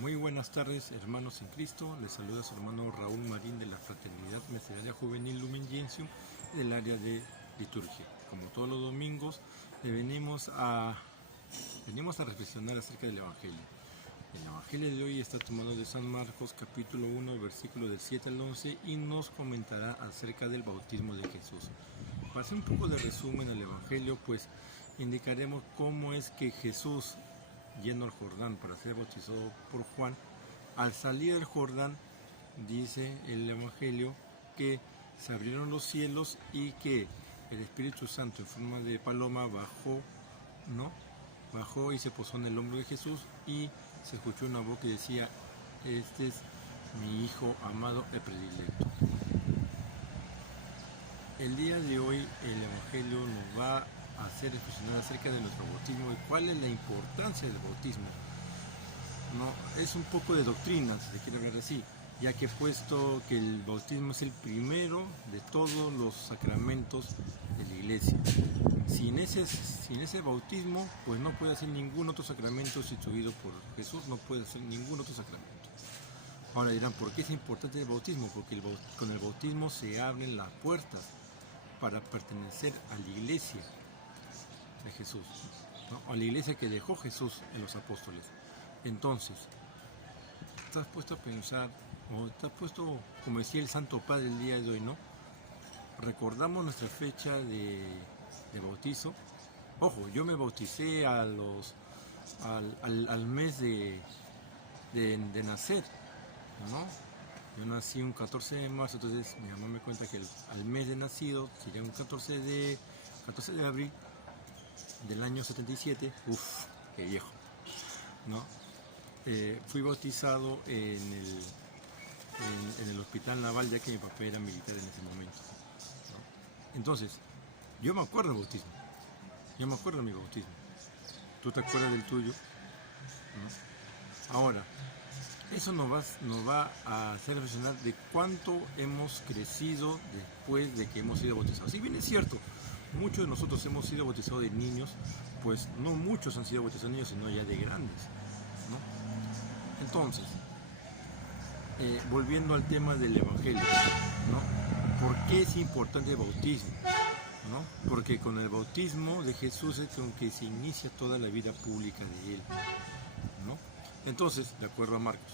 Muy buenas tardes, hermanos en Cristo. Les saluda su hermano Raúl Marín de la Fraternidad Mercedaria Juvenil Lumen Gentium del área de liturgia. Como todos los domingos, venimos a reflexionar acerca del Evangelio. El Evangelio de hoy está tomado de San Marcos, capítulo 1, versículo del 7 al 11, y nos comentará acerca del bautismo de Jesús. Para hacer un poco de resumen del Evangelio, pues indicaremos cómo es que Jesús, yendo al Jordán para ser bautizado por Juan, al salir del Jordán, dice el Evangelio que se abrieron los cielos y que el Espíritu Santo en forma de paloma bajó y se posó en el hombro de Jesús, y se escuchó una voz que decía: este es mi Hijo amado y predilecto. El día de hoy el Evangelio nos va a hacer reflexionar acerca de nuestro bautismo y cuál es la importancia del bautismo. Es un poco de doctrina, si se quiere hablar así, ya que he puesto que el bautismo es el primero de todos los sacramentos de la iglesia. Sin ese bautismo, pues no puede hacer ningún otro sacramento instituido por Jesús, no puede hacer ningún otro sacramento. Ahora dirán, ¿por qué es importante el bautismo? Porque con el bautismo se abren las puertas para pertenecer a la iglesia de Jesús, a la iglesia que dejó Jesús en los apóstoles. Entonces, estás puesto a pensar, o estás puesto, como decía el Santo Padre el día de hoy, ¿no? Recordamos nuestra fecha de bautizo. Ojo, yo me bauticé al mes de nacer, ¿no? Yo nací un 14 de marzo, entonces mi mamá me cuenta que al mes de nacido sería un 14 de abril del año 77. Uf, qué viejo, ¿no? Fui bautizado en el hospital naval, ya que mi papá era militar en ese momento, ¿no? Entonces, yo me acuerdo del bautismo, yo me acuerdo de mi bautismo. ¿Tú te acuerdas del tuyo? ¿No? Ahora, eso nos va a hacer reflexionar de cuánto hemos crecido después de que hemos sido bautizados. Si bien es cierto, muchos de nosotros hemos sido bautizados de niños, pues no muchos han sido bautizados de niños, sino ya de grandes, ¿no? Entonces, volviendo al tema del Evangelio, ¿no? ¿Por qué es importante el bautismo? ¿No? Porque con el bautismo de Jesús es con que se inicia toda la vida pública de Él, ¿no? Entonces, de acuerdo a Marcos,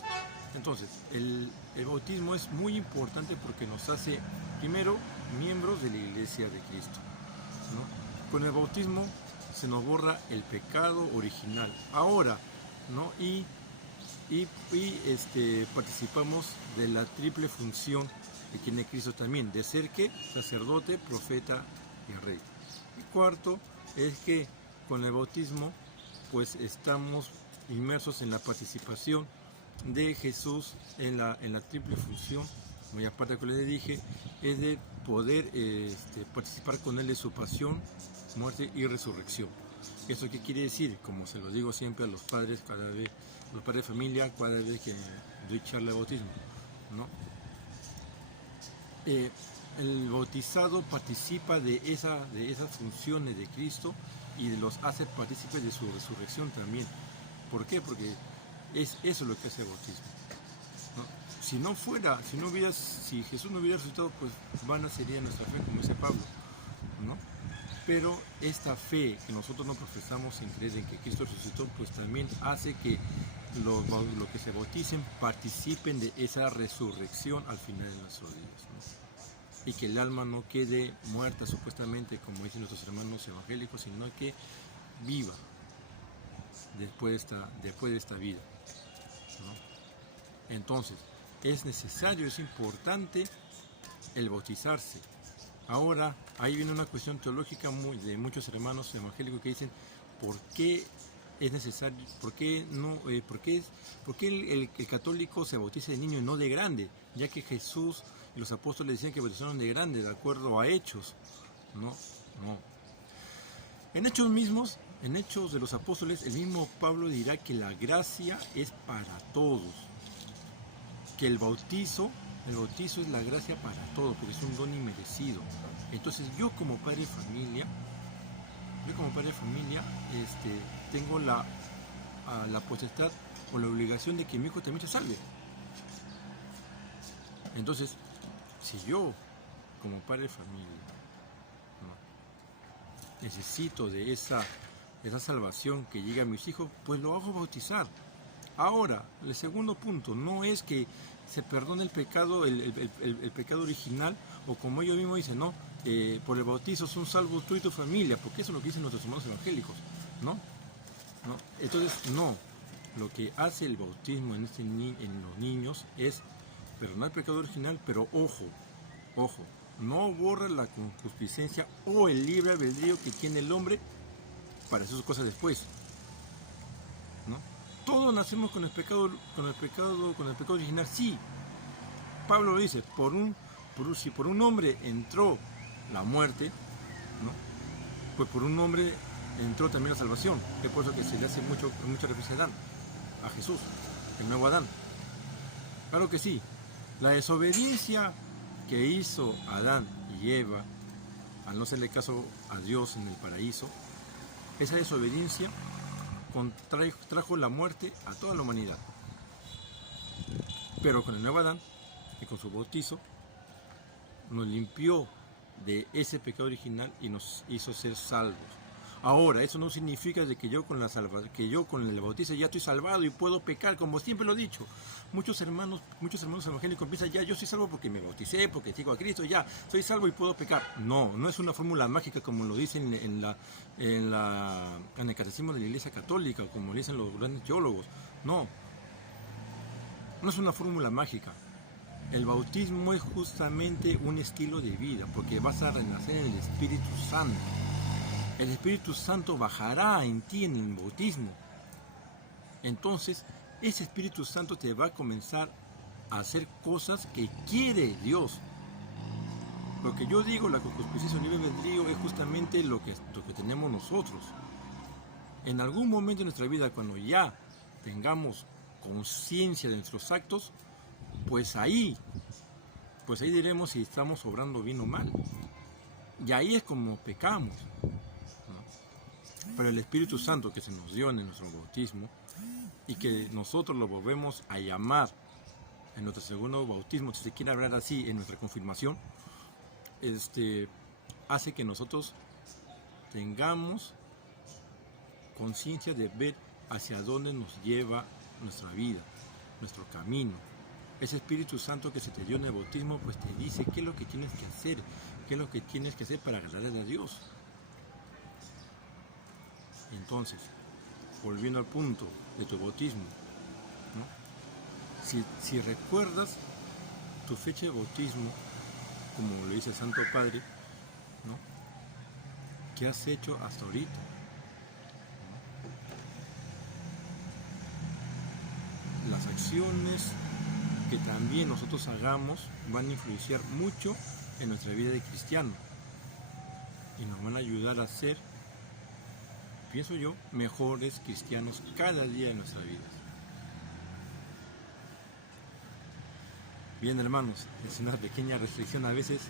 entonces el bautismo es muy importante porque nos hace, primero, miembros de la Iglesia de Cristo, ¿no? Con el bautismo se nos borra el pecado original. Ahora, ¿no? Y participamos de la triple función que tiene Cristo también, de ser que sacerdote, profeta y rey. Y cuarto es que con el bautismo pues estamos inmersos en la participación de Jesús en la triple función, muy aparte que les dije, es de poder participar con Él de su pasión, muerte y resurrección. ¿Eso qué quiere decir? Como se lo digo siempre a los padres, los padres de familia, cada vez que doy charla de bautismo, ¿no? El bautizado participa de esas funciones de Cristo y los hace partícipes de su resurrección también. ¿Por qué? Porque es eso lo que hace el bautismo, ¿no? Si Jesús no hubiera resucitado, pues vana sería nuestra fe, como dice Pablo, ¿no? Pero esta fe que nosotros no profesamos en creer en que Cristo resucitó, pues también hace que los que se bauticen participen de esa resurrección al final de nuestros días, ¿no? Y que el alma no quede muerta supuestamente, como dicen nuestros hermanos evangélicos, sino que viva después de esta vida, ¿no? Entonces, es necesario, es importante el bautizarse. Ahora, ahí viene una cuestión teológica de muchos hermanos evangélicos que dicen: ¿por qué es necesario, por qué el católico se bautiza de niño y no de grande? Ya que Jesús y los apóstoles decían que bautizaron de grande, de acuerdo a Hechos. No. En Hechos de los Apóstoles, el mismo Pablo dirá que la gracia es para todos, que el bautizo es la gracia para todos, porque es un don inmerecido. Entonces yo como padre de familia, tengo la potestad o la obligación de que mi hijo también se salve. Entonces, si yo, como padre de familia, ¿no?, necesito de esa salvación que llegue a mis hijos, pues lo hago bautizar. Ahora, el segundo punto, no es que se perdone el pecado, el pecado original, o como ellos mismos dicen, ¿no? Por el bautizo son salvos tú y tu familia, porque eso es lo que dicen nuestros hermanos evangélicos, ¿no? ¿No? Entonces, no. Lo que hace el bautismo en los niños es perdonar el pecado original, pero ojo, no borra la concupiscencia o el libre albedrío que tiene el hombre para hacer sus cosas después, ¿no? Todos nacemos con el pecado original, sí. Pablo lo dice, si por un hombre entró la muerte, ¿no?, pues por un hombre entró también la salvación. Es por eso que se le hace mucha referencia a Adán, a Jesús, el nuevo Adán. Claro que sí. La desobediencia que hizo Adán y Eva, al no hacerle caso a Dios en el paraíso, esa desobediencia trajo la muerte a toda la humanidad. Pero con el nuevo Adán y con su bautizo nos limpió de ese pecado original y nos hizo ser salvos. Ahora, eso no significa de que yo con el bautizo ya estoy salvado y puedo pecar, como siempre lo he dicho. Muchos hermanos evangélicos piensan, ya yo soy salvo porque me bauticé, porque sigo a Cristo, ya soy salvo y puedo pecar. No es una fórmula mágica como lo dicen en el catecismo de la Iglesia Católica, como lo dicen los grandes teólogos. No es una fórmula mágica. El bautismo es justamente un estilo de vida, porque vas a renacer en el Espíritu Santo. El Espíritu Santo bajará en ti en el bautismo. Entonces, ese Espíritu Santo te va a comenzar a hacer cosas que quiere Dios. Lo que yo digo, la concupiscencia o libre albedrío, es justamente lo que tenemos nosotros. En algún momento de nuestra vida, cuando ya tengamos conciencia de nuestros actos, pues ahí diremos si estamos obrando bien o mal. Y ahí es como pecamos, ¿no? Pero el Espíritu Santo que se nos dio en nuestro bautismo y que nosotros lo volvemos a llamar en nuestro segundo bautismo, si se quiere hablar así, en nuestra confirmación, hace que nosotros tengamos conciencia de ver hacia dónde nos lleva nuestra vida, nuestro camino. Ese Espíritu Santo que se te dio en el bautismo, pues te dice qué es lo que tienes que hacer, para agradar a Dios. Entonces, volviendo al punto de tu bautismo, ¿no? Si recuerdas tu fecha de bautismo, como lo dice el Santo Padre, ¿no?, ¿qué has hecho hasta ahorita? ¿No? Las acciones que también nosotros hagamos van a influenciar mucho en nuestra vida de cristiano y nos van a ayudar a ser, pienso yo, mejores cristianos cada día de nuestra vida. Bien, hermanos, es una pequeña reflexión. A veces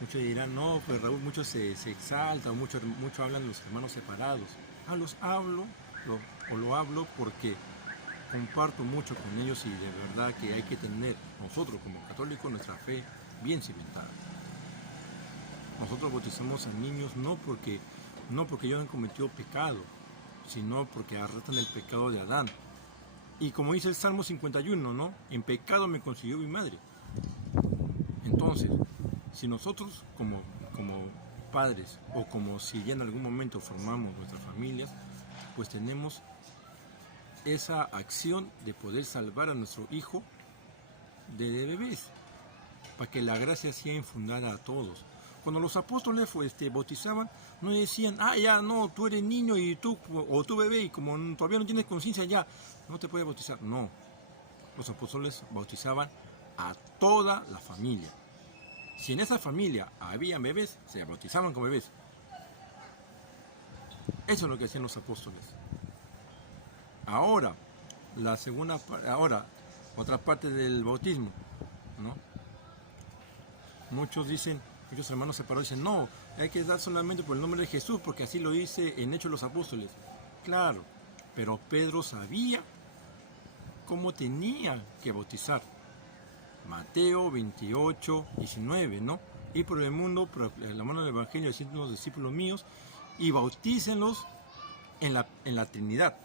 muchos dirán, no, pues Raúl, muchos se exaltan, mucho hablan de los hermanos separados. Lo hablo porque comparto mucho con ellos y de verdad que hay que tener nosotros como católicos nuestra fe bien cimentada. Nosotros bautizamos a niños no porque ellos han cometido pecado, sino porque arrastran el pecado de Adán. Y como dice el Salmo 51, ¿no?, en pecado me concibió mi madre. Entonces, si nosotros como padres, o como si ya en algún momento formamos nuestras familias, pues tenemos esa acción de poder salvar a nuestro hijo de bebés, para que la gracia sea infundada a todos. Cuando los apóstoles bautizaban, no decían, ya no, tú eres niño y tú bebé, y como todavía no tienes conciencia, ya no te puedes bautizar. No, los apóstoles bautizaban a toda la familia. Si en esa familia habían bebés, se bautizaban como bebés. Eso es lo que hacían los apóstoles. Ahora, otra parte del bautismo, ¿no? Muchos hermanos separados dicen, no, hay que dar solamente por el nombre de Jesús, porque así lo dice en Hechos de los Apóstoles. Claro, pero Pedro sabía cómo tenía que bautizar. Mateo 28, 19, ¿no? Y por el mundo, proclamando el Evangelio, haciendo los discípulos míos, y bautícenlos en la Trinidad,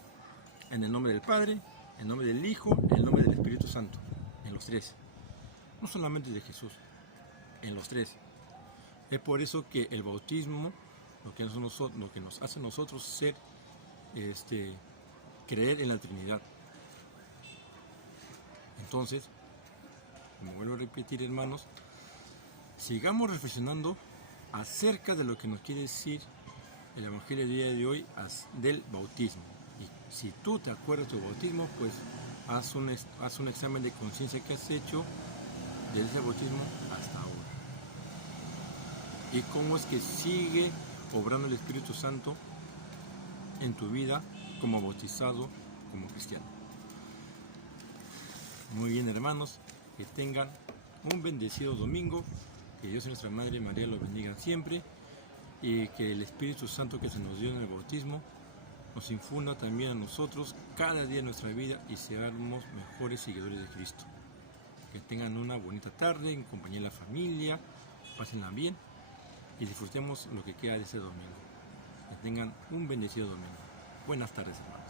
en el nombre del Padre, en el nombre del Hijo, en el nombre del Espíritu Santo, en los tres. No solamente de Jesús, en los tres. Es por eso que el bautismo, lo que nos hace a nosotros ser, creer en la Trinidad. Entonces, como vuelvo a repetir, hermanos, sigamos reflexionando acerca de lo que nos quiere decir el Evangelio del día de hoy del bautismo. Y si tú te acuerdas de tu bautismo, pues haz un examen de conciencia que has hecho desde ese bautismo hasta ahora. Y cómo es que sigue obrando el Espíritu Santo en tu vida como bautizado, como cristiano. Muy bien, hermanos, que tengan un bendecido domingo, que Dios y nuestra Madre María los bendigan siempre, y que el Espíritu Santo que se nos dio en el bautismo nos infunda también a nosotros cada día en nuestra vida y seamos mejores seguidores de Cristo. Que tengan una bonita tarde en compañía de la familia, pásenla bien y disfrutemos lo que queda de ese domingo. Que tengan un bendecido domingo. Buenas tardes, hermanos.